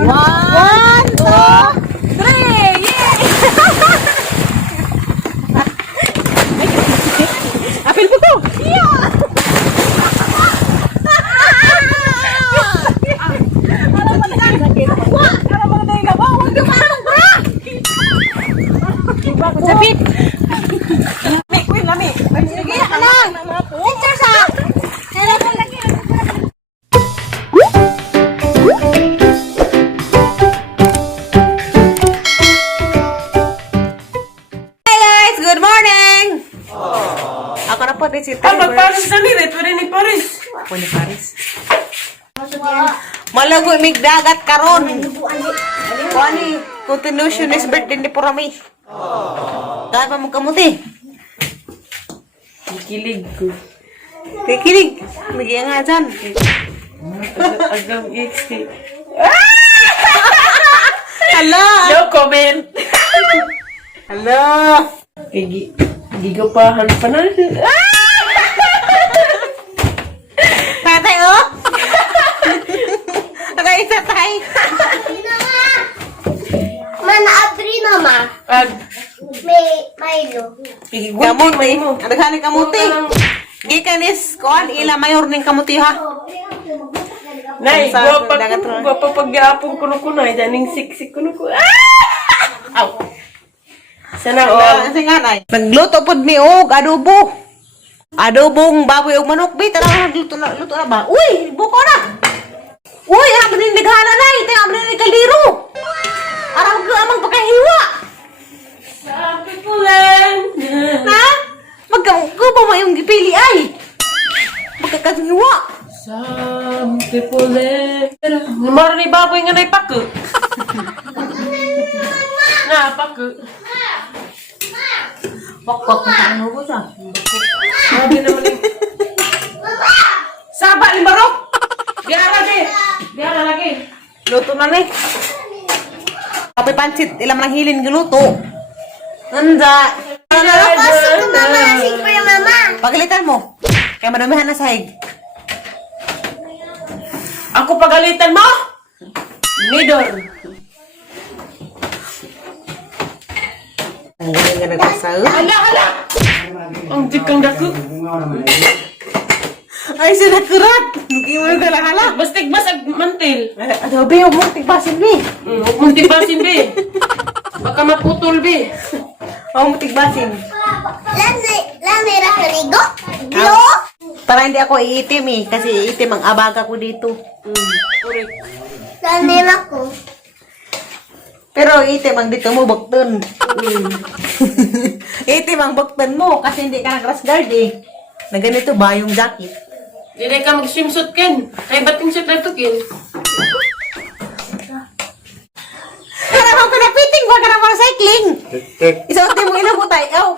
One, two, three! Yay! Apil po ko! Sapit! Lami, kuy, lami! Sige, anak! Picture sa! Hi guys! Good morning! Ako na po, this is Magparis na ni Red, pwede ni Paris. Ako ni Paris. Malago mig dagat karon. Kuani, continuation is birthday ni Porami. Dahil pa mong kamuti. Kikilig ko. Kikinig. Nagyan nga dyan. Agaw XT. Hala! No comment. Hala! Gigapahan pa na. Tatay, oh! Nakaisa tay. Mana abri na ma. Pag May Milo. Kamuti. Adaghan ni kamuti. Gikanis, kuan, ila mayor ning kamuti ha. Nay, Sa gwa dagat ron. pag pag-aapong kuno-kunay, daning siksik kuno-kunay. Aw! Sana all. Kasi nga nay. Nagluto pod mi og adobo. Adobong baboy og manok. Bi, tara luto na ba? Uy, buko na. Uy, amnin dighana nay, tay amnin ni kaldero. Arang ko amang pagkahiwa. Sabi ko lang. Ha? Magko ba mo yung gipili ay? Magkakahiwa. Sabi ko lang. Maro ni baboy nga nay paku. Na, paku. Pokok na ano ko siya. Sabi naman ni. Saba ni Barok. Biara lagi. Luto na ni. Kape pansit, ilang lang hilin giluto. Nanda. Pasok ko mama. Asik pa yung mama. Pagalitan mo. Kaya madamihan na sahig. Ako pagalitan mo? Midor. Ang galing nga nagpasaw. Hala! Ang jikang dako. Ay, sinakurat. Hindi mo yung hala. Bastig basag mantil. Adobe, huwag mong tigbasin, Bi. Huwag mong tibasin, be. Baka maputol, be. Huwag mong tigbasin. Lami ra kaligo. Glo. Para hindi ako iitim eh. Kasi iitim ang abaga ko dito. Correct. Lami ra ko. Pero iitim ang dito mo, bakton. Iitim ang bakton mo. Kasi hindi ka nag-grass guard eh. Na ganito ba yung jacket? Hindi ka mag-swimsuit, Ken. Kaya bating suit na ito, Ken. Karamang ka na fitting, wag ka na mga cycling. Isuot din mo ilang butay. Oh.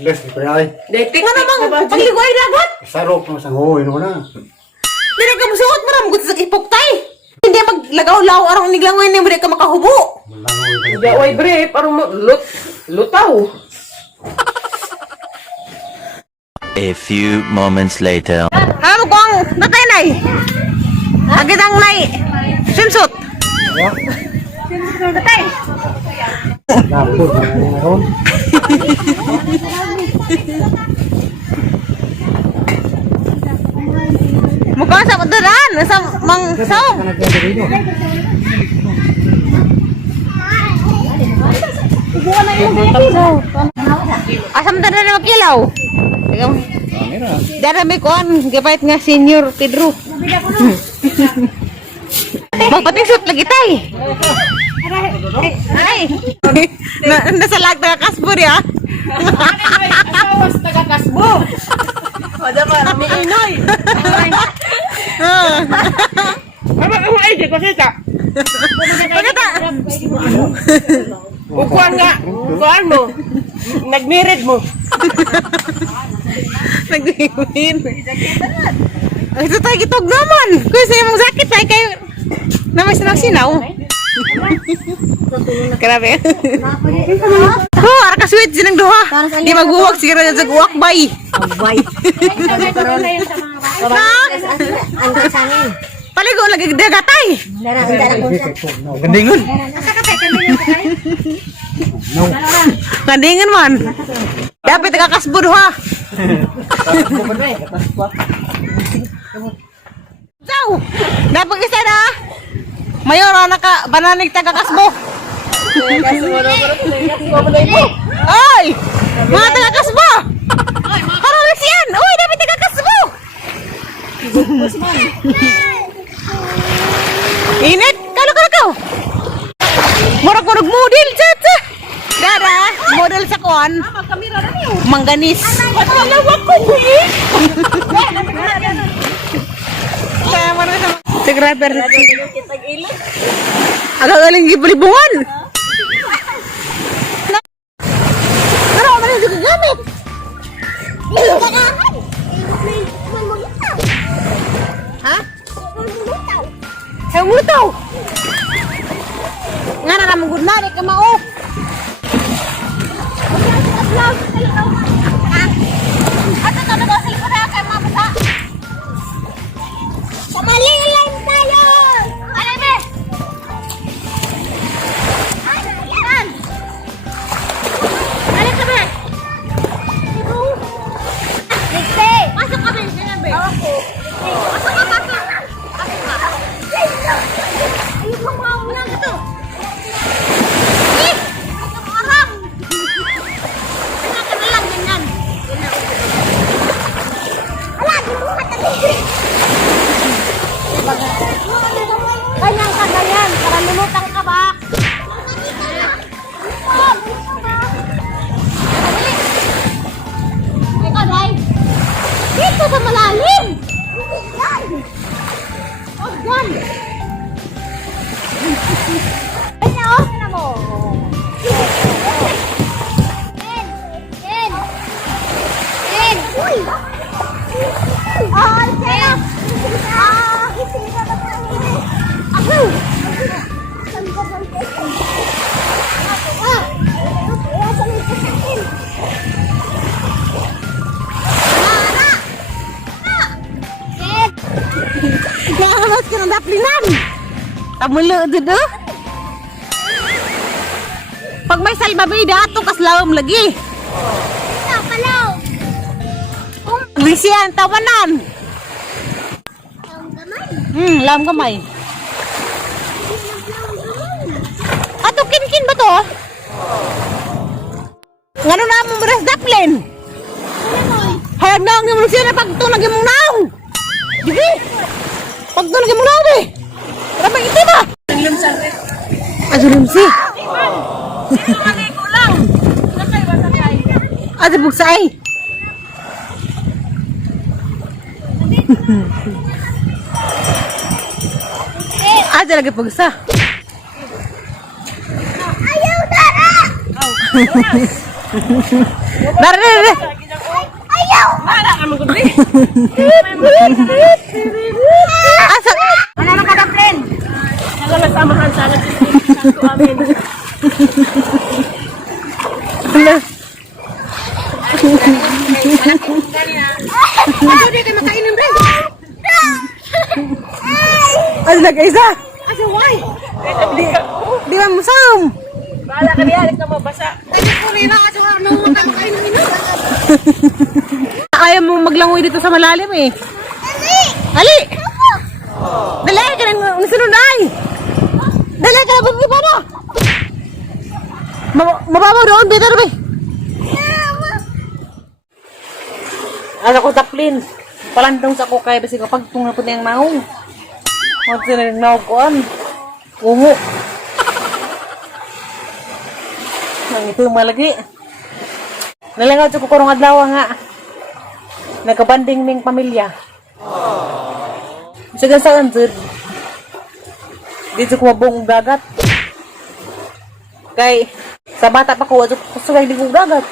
Les di payay. Dahil Nga namang pagligo ay dagat. Sarok no sang hoy no na. Hindi ka musuot mo na magutot sa ipoktay. Hindi maglagaw-law arang niglangoy na hindi ka makahubo. Malangoy Hindi, oy, bre. Parang lutaw. A few moments later. Ano ko ang natay nay? Agad ang nay. Swimsuit. Natay. Lapot na ron. Mukha sa padaran. Sa mang saw. Asam tanda na magkilaw. Dara may kuan. Gabait nga senior Pedro. Magpating shoot lagi tay. Ay. Nasa lag na kasbur ya. Asawas taga-kasbo. Wala pa, may inoy. Ano ay, di ko sita. Pagkata. Ukuan nga. Ukuan mo. Nagmirid mo. Nagwiwin. Ay, ito tayo gitog naman. Kung sa mong sakit tayo kayo. Namay sinaw-sinaw. Grabe. Oh, arka sweet sinang duha. Di magbuwag siguro na sa guwak bay. Bay. Karon na yun sa mga bata. Ang sangin. Paligo lagi dagatay. Gandingon. Kandingan man. Dapat kakasbud ha. Ciao. Dapat isa na. Mayor naka bananig taga kasbo. Ay! Mga taga kasbo. Harap siyan. Uy, dapat taga kasbo. Init, kalau. Murag-murag model, tata. Dada, model sa kuan. Mangganis. Segraber. Agak galing gibulibungan. Ano man yung gamit? Ha? Saya mulutaw. Nga na naman good na, di ka mao. Ato na daw sa liko na kay mabasa. Pamalilan tayo! Alay be. Yan! Alay ka be. Dikte! Masuk ka be, ganyan be. Ako. Masuk ka, masuk. Ayun mo mga unang ito. Eh, ang orang. Ganyan ka na lang, ganyan. Ala, di mo katabi. Ganyan ka, ganyan. Para lumutang ka ba? Ikaw, Day. Dito sa malalim. Oh, yan. Ano? Ano mo? Ken! Ken! Ken! Uy! Ay, Ken! Isira ka pa rin. Ako! Saan ka ba? Ah! Iwasan mo ito sa akin. Mara! Ah! Ken! Gahamas ka ng daplinan. Tamulo dito. Pag may salbabida, ato kaslawam lagi. Ito, palaw! Lisian, tawanan. Ang gamay! Lam kamay. Ato kinkin ba to? Ngano na mo beres daplin? Hayag na ang imong siya na pagtunag imong naong. Dibi? Pagtunag imong naong eh. Ramang iti ba? Azulim si. Ate bugsay. Ate lagi pagsa. Ayaw, Dara! Dara. Ayaw! Asa? Ano na kada friend? Nagsamahan sana ko amin. Hala. Hindi kayo makainin friend. Asa nag-isa? Asa why? Di ba musam? Bahala ka niya, ka mabasa. Ayaw mo maglangoy dito sa malalim eh. Ali! Dali ka nang sunod ay! Dali ka na pagkipa na! Mababaw doon, better ba? Ano ko taplin? Palandong sa ko kaya basi kapag tunga po na yung maong. Huwag sila yung maong ko an. Ungo. Ang ito malagi. Nalangaw sa kukurong adlaw nga. Nagkabanding ming pamilya. Sige saan, sir? Dito ko mabong dagat. Kay, sa bata pa ko, gusto kayo di ko dagat.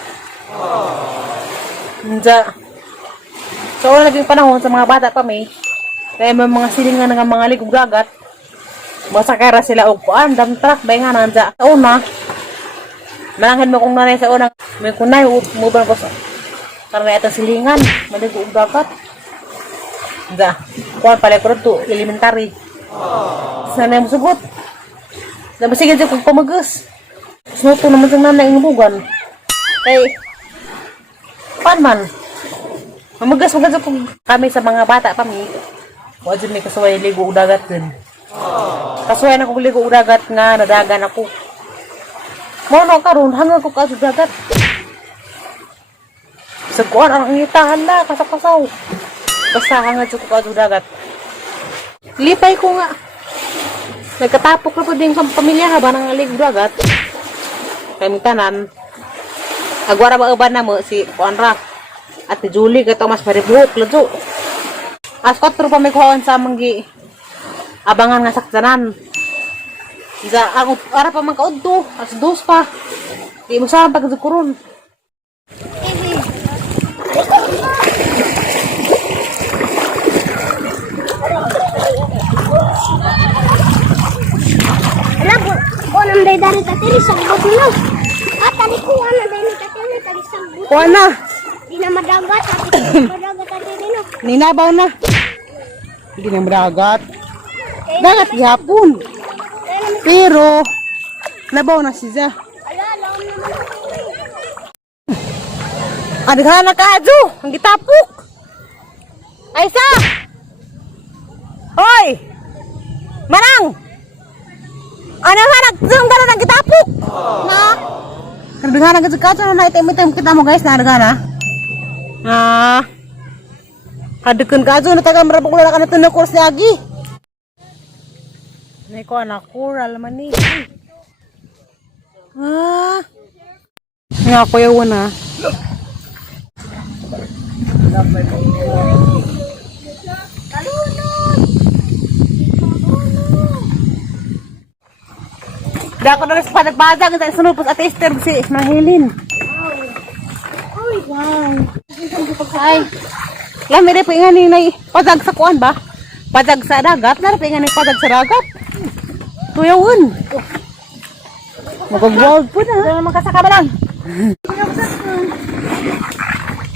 Nja. So, wala naging panahon sa mga bata pa may. Kaya may mga silingan ng mga ligog dagat. Basta kaya sila og puan, damtrak, bay nga nanja. Sa una, malanghin mo kung nanay sa una. May kunay, mubang ko sa. Karena ito silingan, maligog dagat. Da, kuan pala ko to elementary. Sana mo sugot. Da sige jud kung pamagas. Suto naman sa nanay ng bugan. Kay pan man. Mamagas mo kami sa mga bata pa mi. Wa jud mi kasuway ligo og dagat gud. Kasuway na ko ligo og dagat nga nadagan ako. Mo no karon hanggang ko ka sa dagat. Sa kuan ang ngitahan na kasaw-kasaw. Basta hanggang ko ka sa dagat. Lipay ko nga. Nagkatapok na po din sa pamilya habang nangalig dagat. Kami tanan. Agwara ba uban na mo si Kuanra. At si Julie kato mas maribuhok lajo. As 4 pa may kuhaan sa manggi. Abangan nga saksanan. Isa ang ara pa man kaudto, as 2 pa. Di mo sa pagkuron. Alam ko, nang day dari tatiri sa bot mo. At tali ko ana day ni tatiri tali sa bot. Kuha na. Di na madagat at madagat tatiri no. Ninabaw na. Hindi na madagat. Dagat gihapon. Pero, nabaw na siya. Ala, laom naman ako. Adaghan na ka, Aju. Ang gitapok. Aisa! Hoy! Manang! Ano nga, nagzong ka na ng gitapok? Na? Adaghan na ka, na item-item kita mo guys, na adaghan na. Adaghan ka, Aju, nataga marabok na ka na tinukos ni Agi. Nay ko anak kural man ni. Nga ko yawan na. Dako na sa padagbadag sa sunupos at Esther si Mahilin. Ay, wow. Ay. Lami rin po nga ni padag sa kuan ba? Padag sa dagat, na rin po nga ni padag sa dagat. Tuyawon. Mag-vlog po na. Ano naman kasaka ba lang?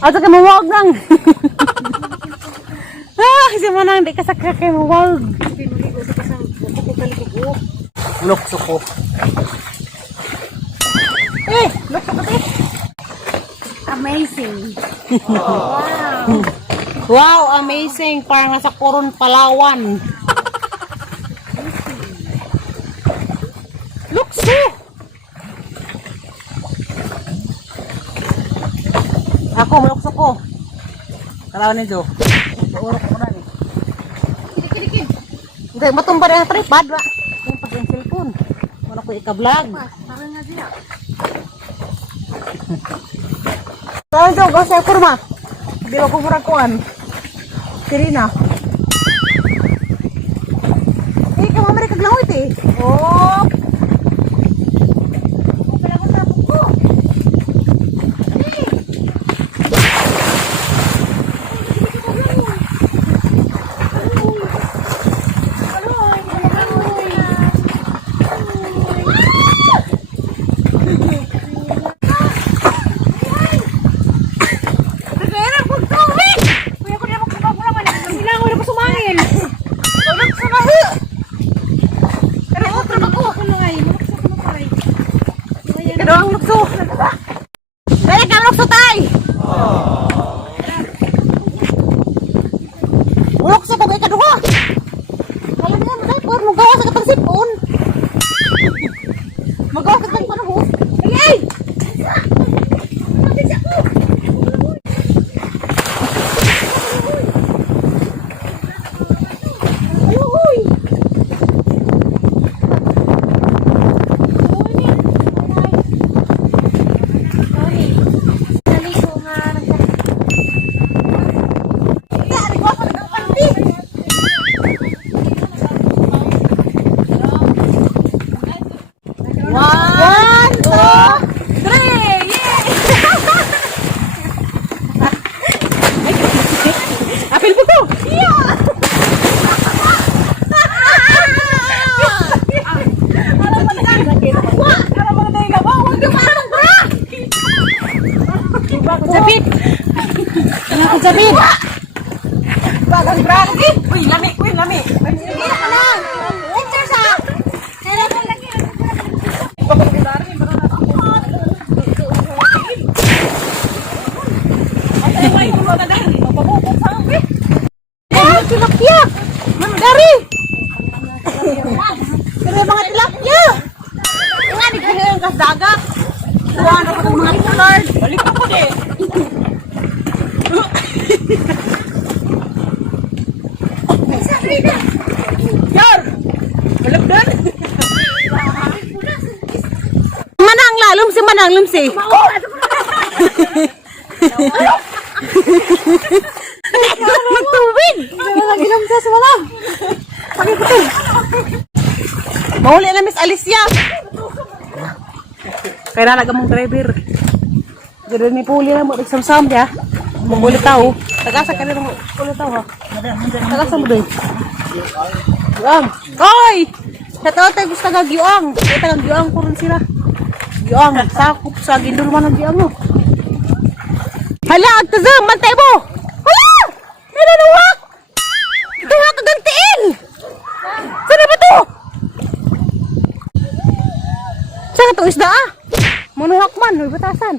Ato ka mawag lang. Si Manang di kasaka kayo mawag. Lukso ko. Lukso ko te. Amazing. Wow, amazing. Parang nasa Coron, Palawan. Lukso! Ako, malukso ko. Kalawan ni Jo. Urok ko na ni. Kidikid. Hindi, matumba rin ang tripod ba? Yung pag yung cellphone. Wala ko ika-vlog. Parang nga sila. Saan Jo, gawin sa'yo kurma. Hindi ko murakuan. Sirina. Ikaw mamari kaglawit eh. Oh! Doang lukso. Dali ka lukso tay. Lukso ko kay kaduha. Kala niya maday por mo gawa sa katang sipon. Magawa sa katang panahon. Ay! Wow! dagat. Kuha na ko ng mga pulard. Balik ako eh. Yar! Malagdan! Manang lalum si manang lumsi. Magtubig! Lagi lang sa malam. Pagikutin. Mahuli na Miss Alicia. Kaya nalaga mong driver. Gano'n ni Puli na mo. Nagsam-sam niya. Magulit tao. Tagasa ka na mo. Ulit tao ha. Tagasa mo doon. Giang. Koy! Sa tao tayo gusto ka giang. Kaya tagang giang ko rin sila. Giang. Sakop sa gindulman ng giang mo. Hala! Agtazam! Mantay mo! Hala! Nananuwak! Ito nga kagantiin! Sana ba to? Saan ito isda ah? Manuhak man, may batasan.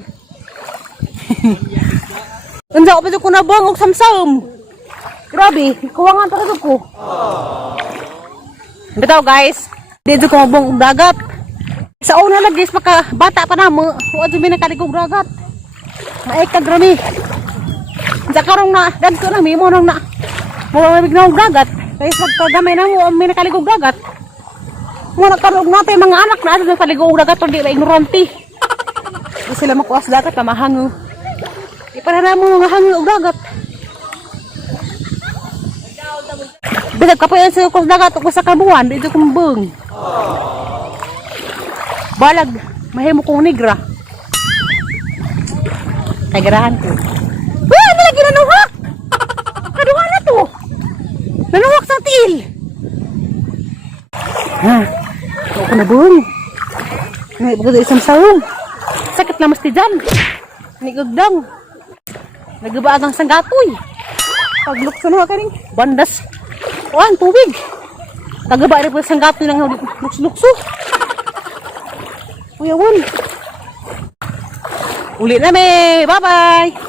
Andiyan ko pa ito kunabang og samsam. Grabe, kuwangan talaga ko. Bitaw guys, dito ko mabang og dagat. Sa una lang guys, bata pa na mo. Huwag dyan binakaligog dagat. Maikag rami. Sa karong na, dagko na, may mo nang na. Mawawig na og dagat. Kaya sa gamay na mo, may nakaligog dagat. Mga nagkaroon natin mga anak na ato paligo og dagat hindi ba ignorante. Di sila makuha sa dagat na mahango. Di para na mo mga hango og dagat. Bisag kapayan sa kuha dagat o sa kabuhan, dito kumbang. Balag, mahimo kong negra. Kagarahan ko. Wah, nalagi nanuhak! Kaduha na to! Nanuhak sa tiil! Ha? Ako na buong. Nagpagod isang sawong. Sakit na mas ti dyan. Nigagdang. Nagabaag ang sanggatoy. Paglukso na ka rin. Bandas. Kuhan, tubig. Nagaba rin po ang sanggatoy ng lukso. Uyawan. Uli na may. Bye-bye.